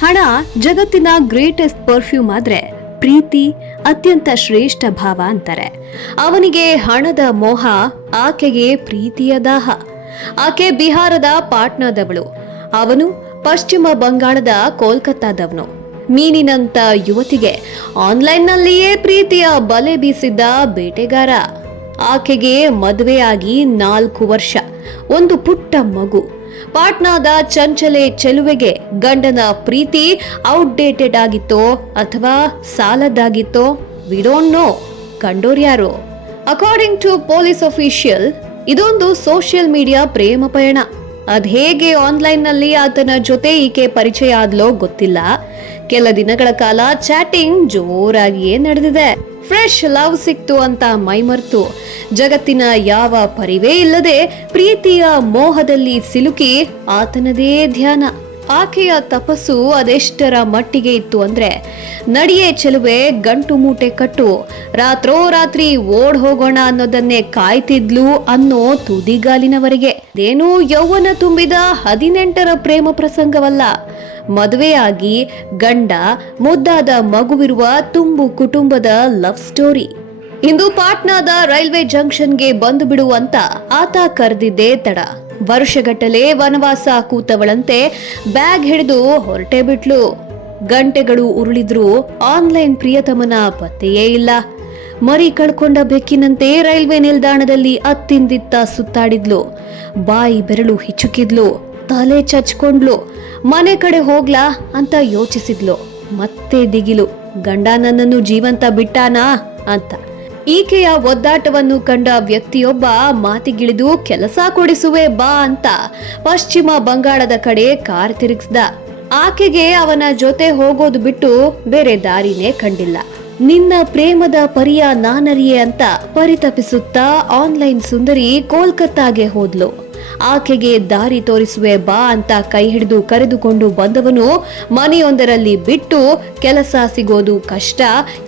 ಹಣ ಜಗತ್ತಿನ greatest perfume ಆದ್ರೆ ಪ್ರೀತಿ ಅತ್ಯಂತ ಶ್ರೇಷ್ಠ ಭಾವ ಅಂತಾರೆ. ಅವನಿಗೆ ಹಣದ ಮೋಹ, ಆಕೆಗೆ ಪ್ರೀತಿಯ ದಾಹ. ಆಕೆ ಬಿಹಾರದ ಪಾಟ್ನಾದವಳು, ಅವನು ಪಶ್ಚಿಮ ಬಂಗಾಳದ ಕೋಲ್ಕತ್ತಾದವನು. ಮೀನಿನಂತ ಯುವತಿಗೆ ಆನ್ಲೈನ್ನಲ್ಲಿಯೇ ಪ್ರೀತಿಯ ಬಲೆ ಬೀಸಿದ್ದ ಬೇಟೆಗಾರ. ಆಕೆಗೆ ಮದುವೆಯಾಗಿ 4 ವರ್ಷ, ಒಂದು ಪುಟ್ಟ ಮಗು. ಪಾಟ್ನಾದ ಚಂಚಲೆ ಚೆಲುವೆಗೆ ಗಂಡನ ಪ್ರೀತಿ ಔಟ್ಡೇಟೆಡ್ ಆಗಿತ್ತೋ ಅಥವಾ ಸಾಲದ್ದಾಗಿತ್ತೋ, ವಿ ಡೋಂಟ್ ನೋ. ಕಂಡೋರ್ಯಾರು? ಅಕಾರ್ಡಿಂಗ್ ಟು ಪೊಲೀಸ್ ಅಫಿಷಿಯಲ್, ಇದೊಂದು ಸೋಷಿಯಲ್ ಮೀಡಿಯಾ ಪ್ರೇಮ ಪಯಣ. ಅದ್ಹೇಗೆ ಆನ್ಲೈನ್ನಲ್ಲಿ ಆತನ ಜೊತೆ ಈಕೆ ಪರಿಚಯ ಆದ್ಲೋ ಗೊತ್ತಿಲ್ಲ. ಕೆಲ ದಿನಗಳ ಕಾಲ ಚಾಟಿಂಗ್ ಜೋರಾಗಿಯೇ ನಡೆದಿದೆ. ಫ್ರೆಶ್ ಲವ್ ಸಿಕ್ತು ಅಂತ ಮೈಮರ್ತು ಜಗತ್ತಿನ ಯಾವ ಪರಿವೇ ಇಲ್ಲದೆ ಪ್ರೀತಿಯ ಮೋಹದಲ್ಲಿ ಸಿಲುಕಿ ಆತನದೇ ಧ್ಯಾನ. ಆಕೆಯ ತಪಸ್ಸು ಅದೆಷ್ಟರ ಮಟ್ಟಿಗೆ ಇತ್ತು ಅಂದ್ರೆ, ನಡಿಯೇ ಚೆಲುವೆ ಗಂಟು ಮೂಟೆ ಕಟ್ಟು, ರಾತ್ರೋರಾತ್ರಿ ಓಡ್ ಹೋಗೋಣ ಅನ್ನೋದನ್ನೇ ಕಾಯ್ತಿದ್ಲು ಅನ್ನೋ ತುದಿಗಾಲಿನವರೆಗೆ. ಇದೇನೂ ಯೌವನ ತುಂಬಿದ 18ರ ಪ್ರೇಮ ಪ್ರಸಂಗವಲ್ಲ. ಮದುವೆಯಾಗಿ ಗಂಡ, ಮುದ್ದಾದ ಮಗುವಿರುವ ತುಂಬು ಕುಟುಂಬದ ಲವ್ ಸ್ಟೋರಿ. ಇಂದು ಪಾಟ್ನಾದ ರೈಲ್ವೆ ಜಂಕ್ಷನ್ಗೆ ಬಂದು ಬಿಡು ಅಂತ ಆತ ಕರೆದಿದ್ದೇ ತಡ. ವರ್ಷಗಟ್ಟಲೆ ವನವಾಸ ಕೂತವಳಂತೆ ಬ್ಯಾಗ್ ಹಿಡಿದು ಹೊರಟೇ ಬಿಟ್ಲು. ಗಂಟೆಗಳು ಉರುಳಿದ್ರೂ ಆನ್ಲೈನ್ ಪ್ರಿಯತಮನ ಪತ್ತೆಯೇ ಇಲ್ಲ. ಮರಿ ಕಳ್ಕೊಂಡ ಬೆಕ್ಕಿನಂತೆ ರೈಲ್ವೆ ನಿಲ್ದಾಣದಲ್ಲಿ ಅತ್ತಿಂದಿತ್ತ ಸುತ್ತಾಡಿದ್ಲು. ಬಾಯಿ ಬೆರಳು ಹಿಚುಕಿದ್ಲು, ತಲೆ ಚಚ್ಕೊಂಡ್ಲು. ಮನೆ ಕಡೆ ಹೋಗ್ಲಾ ಅಂತ ಯೋಚಿಸಿದ್ಲು. ಮತ್ತೆ ದಿಗಿಲು, ಗಂಡ ನನ್ನನ್ನು ಜೀವಂತ ಬಿಟ್ಟಾನಾ ಅಂತ. ಈಕೆಯ ಒದ್ದಾಟವನ್ನು ಕಂಡ ವ್ಯಕ್ತಿಯೊಬ್ಬ ಮಾತಿಗಿಳಿದು ಕೆಲಸ ಕೊಡಿಸುವೆ ಬಾ ಅಂತ ಪಶ್ಚಿಮ ಬಂಗಾಳದ ಕಡೆ ಕಾರ್ ತಿರುಗಿಸ್ದ. ಆಕೆಗೆ ಅವನ ಜೊತೆ ಹೋಗೋದು ಬಿಟ್ಟು ಬೇರೆ ದಾರಿನೇ ಕಂಡಿಲ್ಲ. ನಿನ್ನ ಪ್ರೇಮದ ಪರಿಯ ನಾನರಿಯೆ ಅಂತ ಪರಿತಪಿಸುತ್ತಾ ಆನ್ಲೈನ್ ಸುಂದರಿ ಕೋಲ್ಕತ್ತಾಗೆ ಹೋದ್ಲು. ಆಕೆಗೆ ದಾರಿ ತೋರಿಸುವೆ ಬಾ ಅಂತ ಕೈ ಹಿಡಿದು ಕರೆದುಕೊಂಡು ಬಂದವನು ಮನೆಯೊಂದರಲ್ಲಿ ಬಿಟ್ಟು, ಕೆಲಸ ಸಿಗೋದು ಕಷ್ಟ,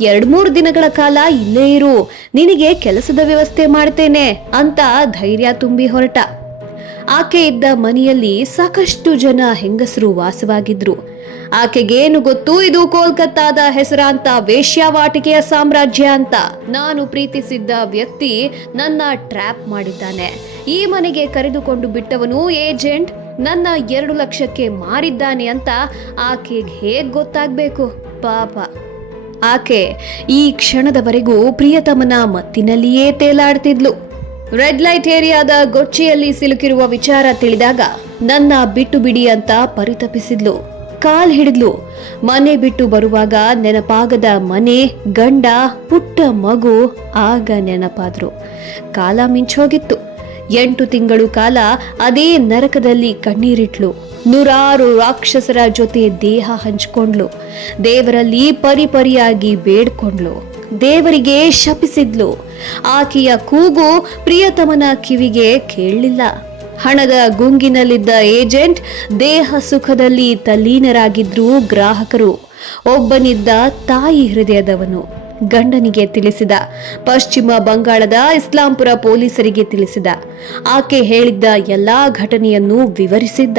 2-3 ದಿನಗಳ ಕಾಲ ಇಲ್ಲೇ ಇರು, ನಿನಗೆ ಕೆಲಸದ ವ್ಯವಸ್ಥೆ ಮಾಡ್ತೇನೆ ಅಂತ ಧೈರ್ಯ ತುಂಬಿ ಹೊರಟ. ಆಕೆ ಇದ್ದ ಮನೆಯಲ್ಲಿ ಸಾಕಷ್ಟು ಜನ ಹೆಂಗಸರು ವಾಸವಾಗಿದ್ರು. ಆಕೆಗೇನು ಗೊತ್ತು ಇದು ಕೋಲ್ಕತ್ತಾದ ಹೆಸರಾಂತ ವೇಶ್ಯಾವಾಟಿಕೆಯ ಸಾಮ್ರಾಜ್ಯ ಅಂತ. ನಾನು ಪ್ರೀತಿಸಿದ್ದ ವ್ಯಕ್ತಿ ನನ್ನ ಟ್ರ್ಯಾಪ್ ಮಾಡಿದ್ದಾನೆ. ಈ ಮನೆಗೆ ಕರೆದುಕೊಂಡು ಬಿಟ್ಟವನು ಏಜೆಂಟ್ ನನ್ನ 2 ಲಕ್ಷಕ್ಕೆ ಮಾರಿದ್ದಾನೆ ಅಂತ ಆಕೆಗೆ ಹೇಗ್ ಗೊತ್ತಾಗ್ಬೇಕು ಪಾಪ. ಆಕೆ ಈ ಕ್ಷಣದವರೆಗೂ ಪ್ರಿಯತಮನ ಮತ್ತಿನಲ್ಲಿಯೇ ತೇಲಾಡ್ತಿದ್ಲು. ರೆಡ್ ಲೈಟ್ ಏರಿಯಾದ ಗೊಚ್ಚಿಯಲ್ಲಿ ಸಿಲುಕಿರುವ ವಿಚಾರ ತಿಳಿದಾಗ ನನ್ನ ಬಿಟ್ಟು ಬಿಡಿ ಅಂತ ಪರಿತಪಿಸಿದ್ಲು. ಕಾಲ್ ಹಿಡಿದ್ಲು. ಮನೆ ಬಿಟ್ಟು ಬರುವಾಗ ನೆನಪಾಗದ ಮನೆ, ಗಂಡ, ಪುಟ್ಟ ಮಗು ಆಗ ನೆನಪಾದ್ರು. ಕಾಲ ಮಿಂಚೋಗಿತ್ತು. 8 ತಿಂಗಳು ಕಾಲ ಅದೇ ನರಕದಲ್ಲಿ ಕಣ್ಣೀರಿಟ್ಲು. 100 ರಾಕ್ಷಸರ ಜೊತೆ ದೇಹ ಹಂಚಿಕೊಂಡ್ಲು. ದೇವರಲ್ಲಿ ಪರಿಪರಿಯಾಗಿ ಬೇಡ್ಕೊಂಡ್ಲು. ದೇವರಿಗೆ ಶಪಿಸಿದ್ಲು. ಆಕೆಯ ಕೂಗು ಪ್ರಿಯತಮನ ಕಿವಿಗೆ ಕೇಳಲಿಲ್ಲ. ಹಣದ ಗುಂಗಿನಲ್ಲಿದ್ದ ಏಜೆಂಟ್, ದೇಹ ಸುಖದಲ್ಲಿ ತಲ್ಲೀನರಾಗಿದ್ರು ಗ್ರಾಹಕರು. ಒಬ್ಬನಿದ್ದ ತಾಯಿ ಹೃದಯದವನು. ಗಂಡನಿಗೆ ತಿಳಿಸಿದ, ಪಶ್ಚಿಮ ಬಂಗಾಳದ ಇಸ್ಲಾಂಪುರ ಪೊಲೀಸರಿಗೆ ತಿಳಿಸಿದ. ಆಕೆ ಹೇಳಿದ್ದ ಎಲ್ಲಾ ಘಟನೆಯನ್ನು ವಿವರಿಸಿದ್ದ.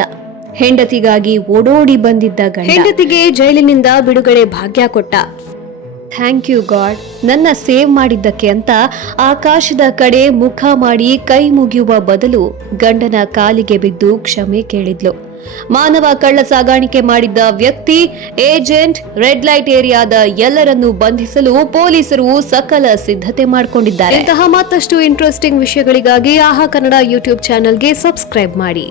ಹೆಂಡತಿಗಾಗಿ ಓಡೋಡಿ ಬಂದಿದ್ದ ಗಂಡ ಹೆಂಡತಿಗೆ ಜೈಲಿನಿಂದ ಬಿಡುಗಡೆ ಭಾಗ್ಯ ಕೊಟ್ಟ. ಥ್ಯಾಂಕ್ ಯು ಗಾಡ್, ನನ್ನ ಸೇವ್ ಮಾಡಿದ್ದಕ್ಕೆ ಅಂತ ಆಕಾಶದ ಕಡೆ ಮುಖ ಮಾಡಿ ಕೈ ಮುಗಿಯುವ ಬದಲು ಗಂಡನ ಕಾಲಿಗೆ ಬಿದ್ದು ಕ್ಷಮೆ ಕೇಳಿದ್ಲು. ಮಾನವ ಕಳ್ಳ ಸಾಗಾಣಿಕೆ ಮಾಡಿದ್ದ ವ್ಯಕ್ತಿ, ಏಜೆಂಟ್, ರೆಡ್ ಲೈಟ್ ಏರಿಯಾದ ಎಲ್ಲರನ್ನೂ ಬಂಧಿಸಲು ಪೊಲೀಸರು ಸಕಲ ಸಿದ್ಧತೆ ಮಾಡಿಕೊಂಡಿದ್ದಾರೆ. ಇಂತಹ ಮತ್ತಷ್ಟು ಇಂಟ್ರೆಸ್ಟಿಂಗ್ ವಿಷಯಗಳಿಗಾಗಿ ಆಹಾ ಕನ್ನಡ ಯೂಟ್ಯೂಬ್ ಚಾನೆಲ್ಗೆ ಸಬ್ಸ್ಕ್ರೈಬ್ ಮಾಡಿ.